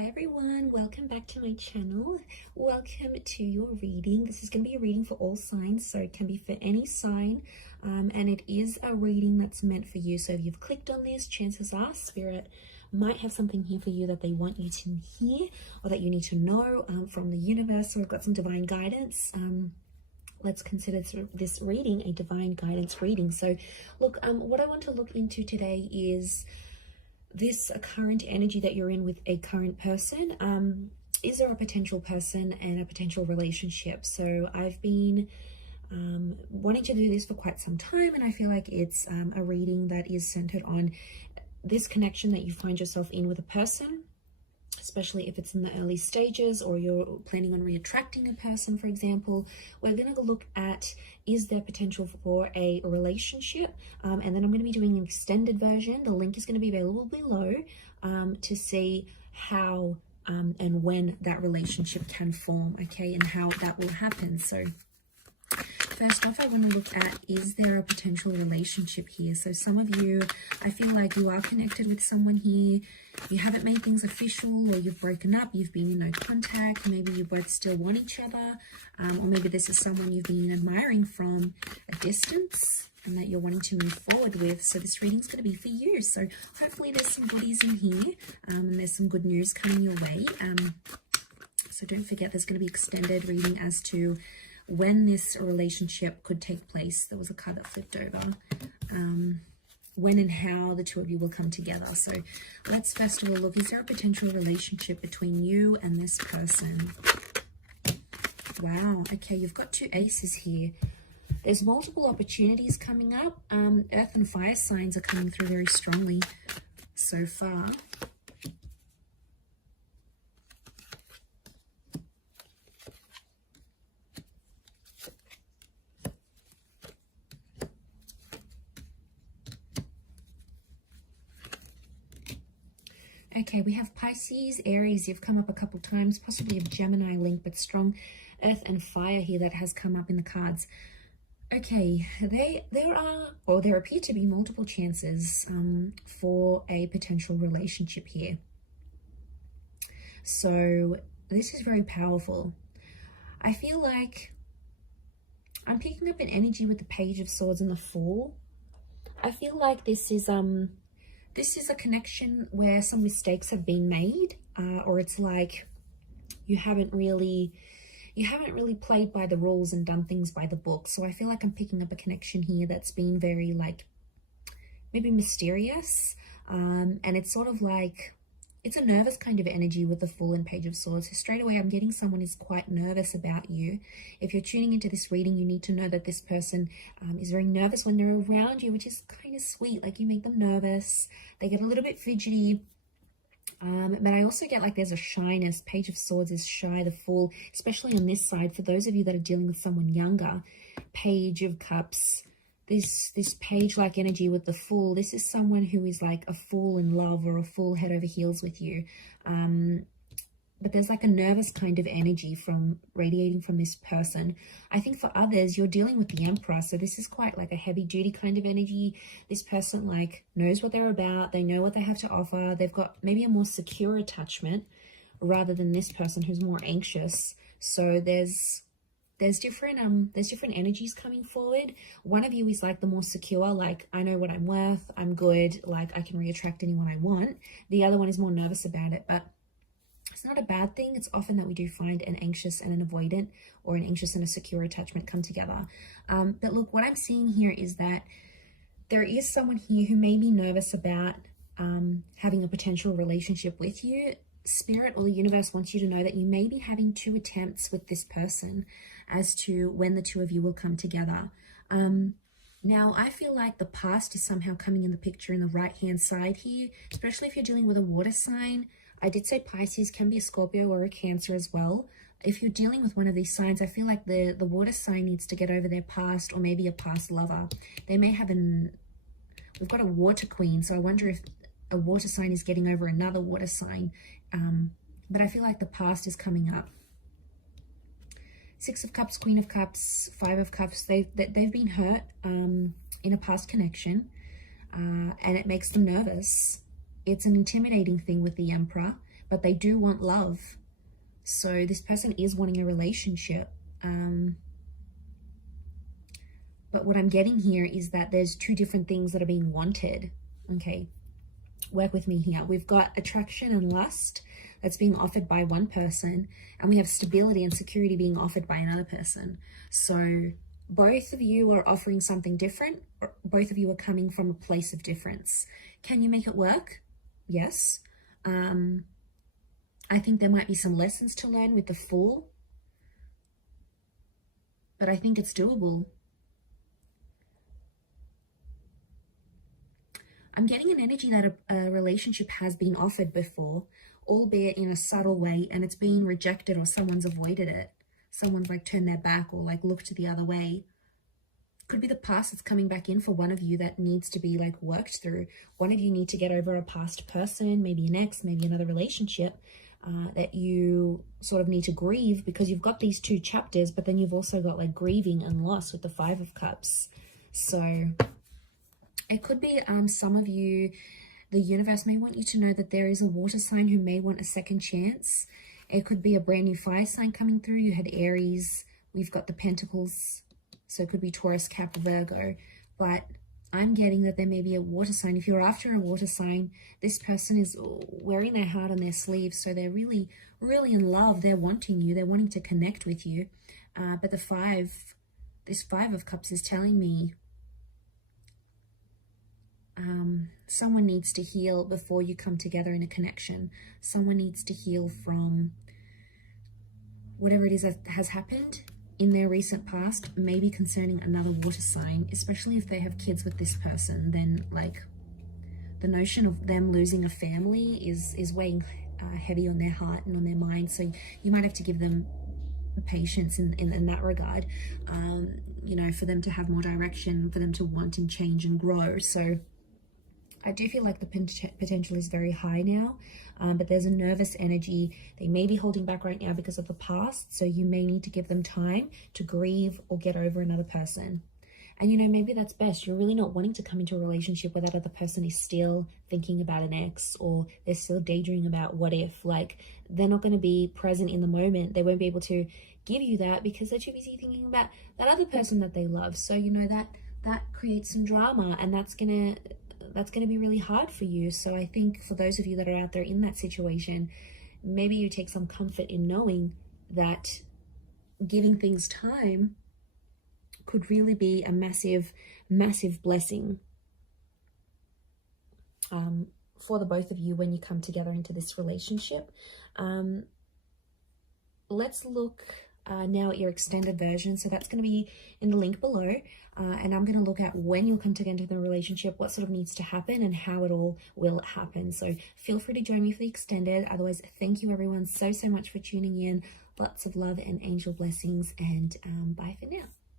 Hi everyone, welcome back to my channel. Welcome to your reading. This is going to be a reading for all signs, so it can be for any sign, and it is a reading that's meant for you. So if you've clicked on this, chances are Spirit might have something here for you that they want you to hear or that you need to know from the universe. So we've got some divine guidance. Let's consider this reading a divine guidance reading. So look, what I want to look into today is this current energy that you're in with a current person. Is there a potential person and a potential relationship? So I've been wanting to do this for quite some time, and I feel like it's a reading that is centered on this connection that you find yourself in with a person, especially if it's in the early stages or you're planning on re-attracting a person, for example. We're going to look at, is there potential for a relationship? And then I'm going to be doing an extended version. The link is going to be available below to see how and when that relationship can form, okay, and how that will happen. So first off, I want to look at, is there a potential relationship here? So some of you, I feel like you are connected with someone here. You haven't made things official, or you've broken up, you've been in no contact, maybe you both still want each other, or maybe this is someone you've been admiring from a distance and that you're wanting to move forward with. So this reading's going to be for you. So hopefully there's some goodies in here, and there's some good news coming your way. So don't forget, there's going to be extended reading as to when this relationship could take place. There was a card that flipped over. When and how the two of you will come together. So let's first of all look, is there a potential relationship between you and this person? Wow, okay, you've got two aces here. There's multiple opportunities coming up. Earth and fire signs are coming through very strongly so far. Okay, we have Pisces, Aries. You've come up a couple times, possibly a Gemini link, but strong earth and fire here that has come up in the cards. Okay, there appear to be multiple chances for a potential relationship here. So this is very powerful. I feel like I'm picking up an energy with the Page of Swords and the Fool. I feel like this is a connection where some mistakes have been made, or it's like you haven't really played by the rules and done things by the book. So I feel like I'm picking up a connection here that's been very, like, maybe mysterious, and it's sort of like, it's a nervous kind of energy with the Fool and Page of Swords. So straight away, I'm getting someone is quite nervous about you. If you're tuning into this reading, you need to know that this person is very nervous when they're around you, which is kind of sweet. Like, you make them nervous. They get a little bit fidgety. But I also get like there's a shyness. Page of Swords is shy, the Fool, especially on this side. For those of you that are dealing with someone younger, Page of Cups, this page-like energy with the Fool, this is someone who is like a fool in love or a fool head over heels with you. But there's like a nervous kind of energy from radiating from this person. I think for others, you're dealing with the Emperor. So this is quite like a heavy duty kind of energy. This person like knows what they're about. They know what they have to offer. They've got maybe a more secure attachment rather than this person who's more anxious. So there's different energies coming forward. One of you is like the more secure, like, I know what I'm worth, I'm good, like I can re-attract anyone I want. The other one is more nervous about it, but it's not a bad thing. It's often that we do find an anxious and an avoidant, or an anxious and a secure attachment come together. But look, what I'm seeing here is that there is someone here who may be nervous about having a potential relationship with you. Spirit or the universe wants you to know that you may be having two attempts with this person as to when the two of you will come together. Now, I feel like the past is somehow coming in the picture in the right-hand side here, especially if you're dealing with a water sign. I did say Pisces can be a Scorpio or a Cancer as well. If you're dealing with one of these signs, I feel like the water sign needs to get over their past, or maybe a past lover. They may have we've got a water queen, so I wonder if a water sign is getting over another water sign. But I feel like the past is coming up. Six of Cups, Queen of Cups, Five of Cups, they've been hurt in a past connection, and it makes them nervous. It's an intimidating thing with the Emperor, but they do want love. So this person is wanting a relationship. But what I'm getting here is that there's two different things that are being wanted. Okay, work with me here. We've got attraction and lust that's being offered by one person, and we have stability and security being offered by another person. So both of you are offering something different, or both of you are coming from a place of difference. Can you make it work? Yes. I think there might be some lessons to learn with the Fool, but I think it's doable. I'm getting an energy that a relationship has been offered before, albeit in a subtle way, and it's been rejected, or someone's avoided it. Someone's like turned their back or like looked the other way. Could be the past that's coming back in for one of you that needs to be like worked through. One of you need to get over a past person, maybe an ex, maybe another relationship that you sort of need to grieve, because you've got these two chapters, but then you've also got like grieving and loss with the Five of Cups. So it could be some of you, the universe may want you to know that there is a water sign who may want a second chance. It could be a brand new fire sign coming through. You had Aries, we've got the Pentacles, so it could be Taurus, Cap, Virgo. But I'm getting that there may be a water sign. If you're after a water sign, this person is wearing their heart on their sleeve, so they're really, really in love. They're wanting you. They're wanting to connect with you. But this Five of Cups is telling me someone needs to heal before you come together in a connection. Someone needs to heal from whatever it is that has happened in their recent past, maybe concerning another water sign, especially if they have kids with this person. Then like the notion of them losing a family is weighing heavy on their heart and on their mind. So you might have to give them patience in that regard, you know, for them to have more direction, for them to want and change and grow. So I do feel like the potential is very high now, but there's a nervous energy. They may be holding back right now because of the past, so you may need to give them time to grieve or get over another person. And, you know, maybe that's best. You're really not wanting to come into a relationship where that other person is still thinking about an ex, or they're still daydreaming about what if. Like, they're not going to be present in the moment. They won't be able to give you that because they're too busy thinking about that other person that they love. So, you know, that creates some drama, and that's going to be really hard for you. So I think for those of you that are out there in that situation, maybe you take some comfort in knowing that giving things time could really be a massive, massive blessing for the both of you when you come together into this relationship. Let's look now at your extended version. So that's going to be in the link below. And I'm going to look at when you'll come together into the relationship, what sort of needs to happen, and how it all will happen. So feel free to join me for the extended. Otherwise, thank you everyone so much for tuning in. Lots of love and angel blessings, and bye for now.